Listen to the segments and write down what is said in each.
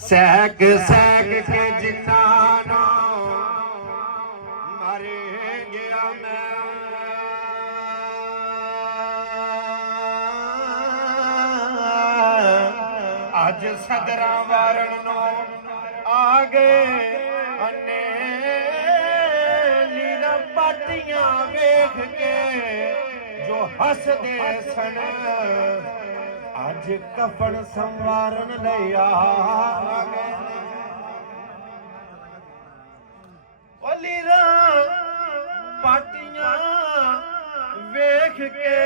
سہک سہک کے جنانو مر گیا میں اج صدراں وارن نو آ گئے انے لینا پاٹیاں ویکھ کے جو ہس دے سن اج کفن سنوارن لئی آ گئے لینا پاٹیاں ویکھ کے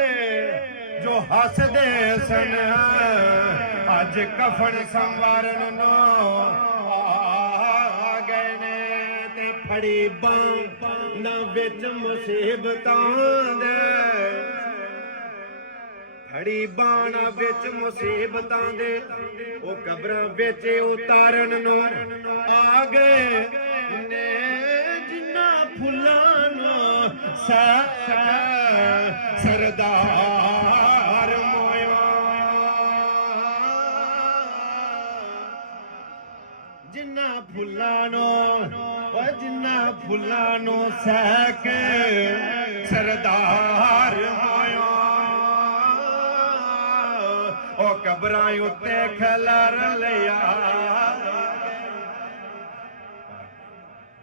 جو ہس دے سن اج کفن سنوارن نو آ گئے نے تے پھڑی باں وچ مصیبتاں دے پھڑی باں وچ مصیبتاں دے او قبراں وچ اتارن نو آ گئے نے جنہاں پھلاں نو سردار مویا جنہاں پھلاں نو سہک سردار مویا او قبراں اُتے کھلار لیا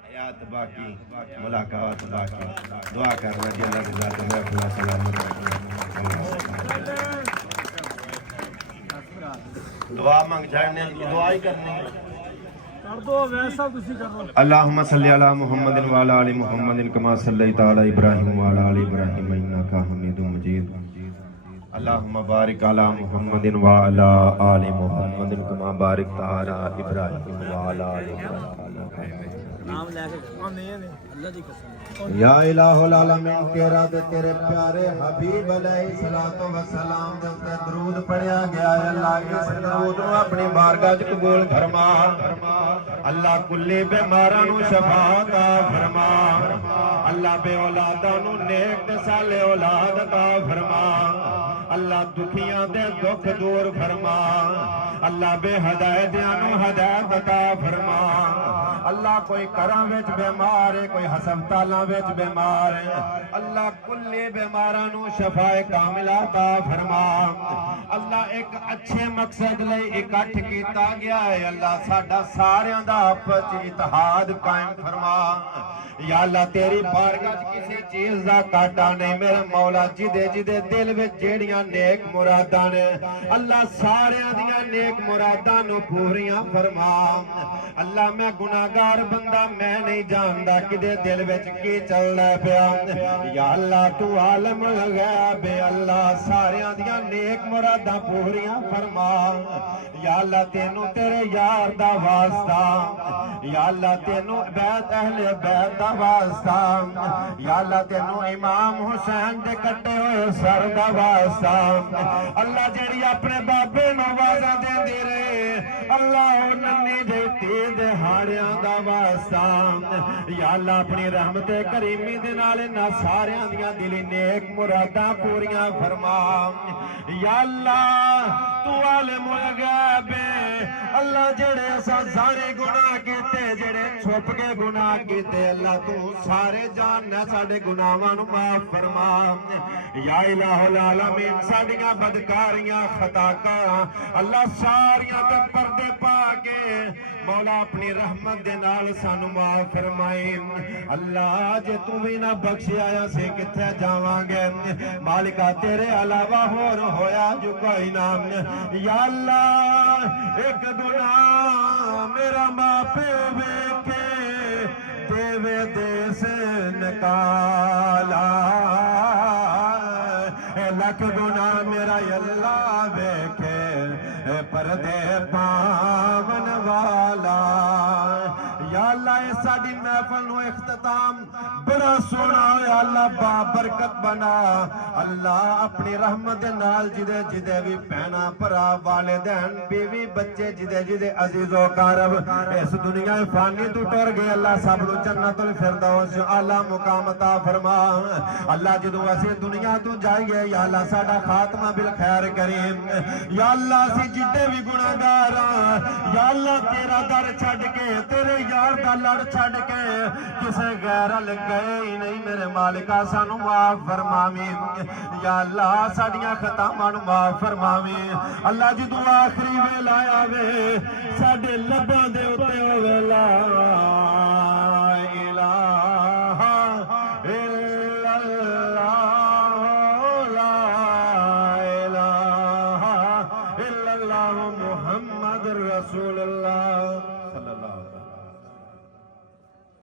حیات باقی ملاقات باقی دعا کرنا جی اللہ کی ذات میں اپنا سلامت دعا مانگ جانے دعا ہی کرنی اللہم صلی علی محمد وعلی آل محمد کما صلیت علی ابراہیم وعلی آل ابراہیم انک حمید مجید اللہم بارک علی محمد وعلی آل محمد کما بارکت علی ابراہیم وعلی آل ابراہیم یا الہ العالمین تیرا دے تیرے پیارے حبیب علیہ السلام دے اتے درود پڑھیا گیا ہے اللہ اس درود نو اپنی بارگاہ وچ قبول فرما اللہ کلی بیماراں نو شفا عطا فرما اللہ بے اولاداں نو نیک تے صالح اولاد عطا فرما اللہ دکھیاں دے دکھ دور فرما اللہ بے ہدایتیاں نو ہدایت عطا فرما اللہ کوئی کراں وچ بیمار ہے کوئی ہسپتالاں وچ بیمار ہے اللہ کلی بیماراں نو شفاء کاملہ عطا فرما اللہ ایک اچھے مقصد لئی اکٹھ کیتا گیا ہے اللہ ساڈا ساریاں دا آپس اتحاد قائم فرما یا اللہ تیری بارگاہ کسی چیز دا کاٹا نہیں میرا مولا جدے جدے دل وچ جیڑیاں نیک مراداں نے اللہ ساریاں دیاں نیک مراداں نو پوریاں فرما اللہ میں گناہگار بندہ میں نہیں جاندا کدے دل وچ کی چلدا پیا یا اللہ تو عالم الغیب اللہ ساریاں دیاں نیک مراداں پوریاں فرما یا اللہ تینوں تیرے یار دا واسطہ یا اللہ تینوں بیت اہل بیت دا واسطہ یا اللہ تینوں امام حسین دے کٹے ہوئے سر دا واسطہ اللہ جڑی اپنے بابے نو آوازاں دیندی رہے اللہ او ننی دے تیز ہاڑیاں دا واسطہ یا اللہ اپنی رحمت کریمی دے نال انہاں ساریاں دیاں دلی نیک مراداں پوریاں فرما یا اللہ تو عالم الغیب اللہ جڑے اساں سارے گناہ کیتے جڑے چھپ کے گناہ کیتے اللہ تو سارے جاننا ساڈے گناہاں نو معاف فرما یا الہ العالمین ساڈیاں بدکاریاں خطاکاراں اللہ ساریاں تے پردے پا کے مولا اپنی رحمت دے نال سانو معاف فرمائے اللہ جے تو بھی نہ بخشیا سی کتھے جاواں گے مالکا تیرے علاوہ ہور ہویا جو کوئی نام یا اللہ ایک گناہ میرا ماں پیو ویکھے دیوے دے سے نکالا لکھ گناہ میرا اللہ ویکھے پردے پاون والا یا اللہ اس ساڈی محفل نو اختتام بڑا سونا ہویا اللہ بابرکت بنا اللہ اپنی رحمت نال جدے جدے بھی پہنا پرا والدین بیوی بچے جدے جدے عزیز و قارب اس دنیا فانی تو ٹر گئے اللہ سب نو جنت الفردوس اعلی مقام عطا فرما اللہ جدوں اسی دنیا تو جائیں گے یا اللہ ساڈا خاتمہ بالخیر کریم یا اللہ اسی جدے بھی گناہگار یا اللہ تیرا در چھڈ کے تیرے یار دا لڑ چھڈ کے کسے غیر ال گئے ہی نہیں میرے مالکا سانو معاف فرماویں یا اللہ ساڈیاں خطاواں نو معاف فرماویں اللہ جدوں آخری ویلا آوے ساڈے لباں دے